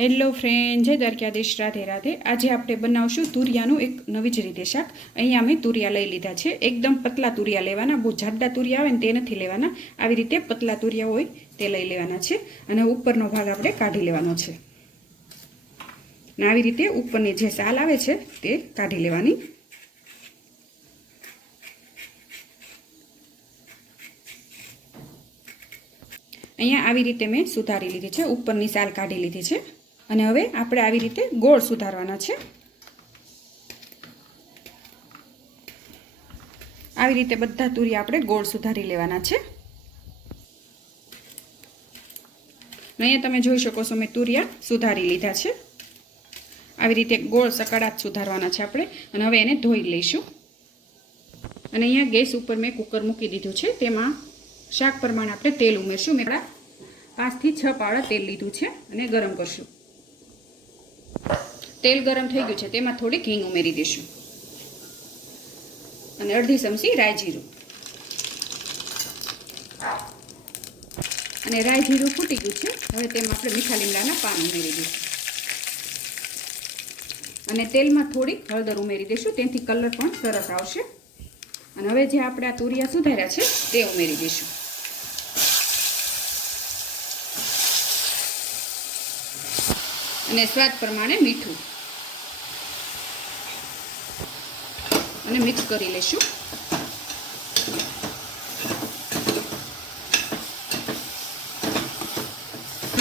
Hello friend, જય દ્વારકાધીશ. રાધે રાધે. આજે આપણે બનાવશું તુરિયાનું એક નવી જ રીતે શાક. અહીંયા અમે તુરિયા લઈ લીધા છે. એકદમ પતલા તુરિયા લેવાના, બહુ જાડા તુરિયા આવે ને તે નથી લેવાના. આવી રીતે પતલા તુરિયા હોય તે લઈ લેવાના છે અને ઉપરનો ભાગ આપણે કાઢી લેવાનો છે. અને આવી રીતે ઉપરની જે સાલ આવે છે તે કાઢી લેવાની. અહીંયા આવી રીતે મેં સુધારી લીધી છે. ઉપરની સાલ કાઢી લીધી છે. અને હવે આપણે આવી રીતે ગોળ સુધારવાના છે. આવી રીતે બધા તુરી આપણે ગોળ સુધારી લેવાના છે. અહીંયા તમે જોઈ શકો છો મેં તુરિયા સુધારી લીધા છે. આવી રીતે ગોળ સકડા સુધારવાના છે આપણે. અને હવે એને ધોઈ લઈશું. અને અહીંયા ગેસ ઉપર મેં કુકર મૂકી દીધું છે. તેમાં શાક પ્રમાણે આપણે તેલ ઉમેરશું. મેં પાંચથી છ પાવડા તેલ લીધું છે અને ગરમ કરશું. તેલ ગરમ થઈ ગયું છે, તેમાં થોડીક હિંગ ઉમેરી દઈશું. અને અડધી ચમચી રાઈ અને રાઈ જીરું ફૂટી ગયું છે, હવે તેમાં આપણે મીઠા લીમડાના પાન ઉમેરી દઈશું. અને તેલમાં થોડીક હળદર ઉમેરી દઈશું તેથી કલર પણ સરસ આવશે. અને હવે જે આપણે આ તુરિયા સુધાર્યા છે, તે ઉમેરી દઈશું. અને સ્વાદ પ્રમાણે મીઠું. અને મિક્સ કરી લઈશું.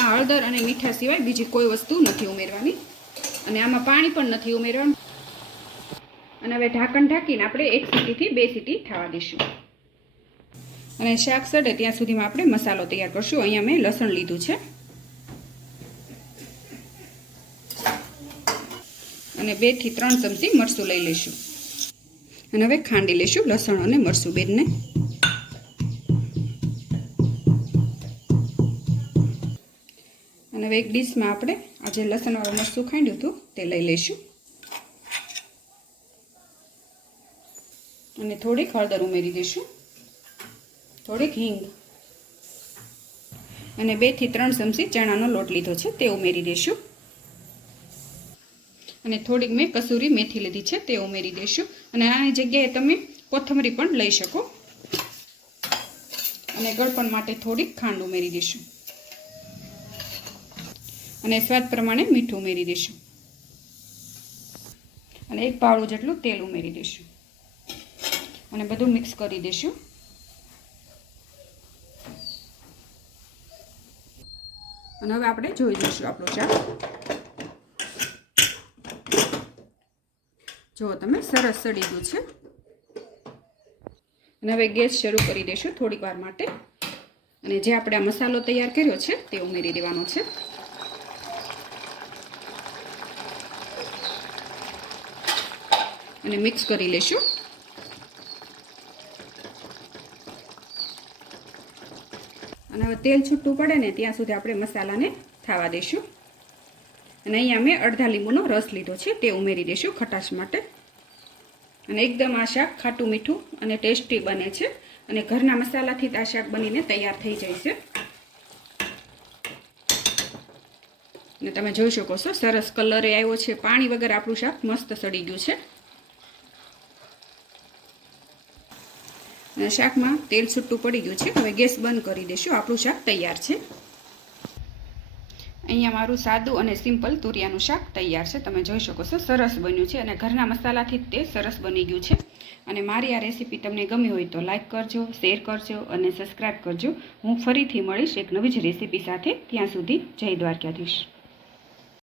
હળદર અને મીઠા સિવાય બીજી કોઈ વસ્તુ નથી ઉમેરવાની. અને આમાં પાણી પણ નથી ઉમેરવાનું. અને હવે ઢાંકણ ઢાંકીને આપણે એક સીટીથી બે સીટી થવા દઈશું. અને શાક સડે ત્યાં સુધીમાં આપણે મસાલો તૈયાર કરશું. અહીંયા મેં લસણ લીધું છે. અને બેથી ત્રણ ચમચી મરચું લઈ લઈશું. અને હવે ખાંડી લઈશું, લસણ અને મરસું બેનને. અને હવે એક ડીશમાં આપણે આ જે લસણવાળું મરસું ખાંડ્યું હતું, તે લઈ લઈશું. અને થોડીક હળદર ઉમેરી દઈશું. થોડીક હિંગ. અને બેથી ત્રણ ચમચી ચણાનો લોટ લીધો છે, તે ઉમેરી દઈશું. અને થોડીક મેં કસૂરી મેથી લીધી છે, તે ઉમેરી દઈશું. અને આની જગ્યાએ તમે કોથમરી પણ લઈ શકો. અને ગળપણ માટે થોડીક ખાંડ ઉમેરી દઈશું. અને સ્વાદ પ્રમાણે મીઠું ઉમેરી દઈશું. અને એક પાવડું જેટલું તેલ ઉમેરી દઈશું. અને બધું મિક્સ કરી દઈશું. અને હવે આપણે જોઈ દઈશું આપણું શાક જો તમે, સરસ સડી ગયું છે. અને હવે ગેસ શરૂ કરી દઈશું થોડીક વાર માટે. અને જે આપણે આ મસાલો તૈયાર કર્યો છે તે ઉમેરી દેવાનો છે. અને મિક્સ કરી લઈશું. અને હવે તેલ છૂટું પડે ને ત્યાં સુધી આપણે મસાલાને થવા દઈશું. અને અહીંયા મેં અડધા લીંબુનો રસ લીધો છે, તે ઉમેરી દઈશું ખટાશ માટે. અને એકદમ આ શાક ખાટું મીઠું અને ટેસ્ટી બને છે. અને ઘરના મસાલાથી આ શાક બનીને તૈયાર થઈ જાય છે. અને તમે જોઈ શકો છો, સરસ કલરે આવ્યો છે. પાણી વગર આપણું શાક મસ્ત સડી ગયું છે. અને શાકમાં તેલ છૂટું પડી ગયું છે. હવે ગેસ બંધ કરી દઈશું આપણું શાક તૈયાર છે. અહીંયા મારું સાદું અને સિમ્પલ તુરિયાનું શાક તૈયાર છે. તમે જોઈ શકો છો, સરસ બન્યું છે અને ઘરના મસાલાથી તે સરસ બની ગયું છે. અને મારી આ રેસીપી તમને ગમી હોય તો લાઇક કરજો, શેર કરજો અને સબસ્ક્રાઈબ કરજો. હું ફરીથી મળીશ એક નવી જ રેસીપી સાથે. ત્યાં સુધી જય દ્વારકાધીશ.